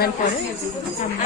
Comment করো।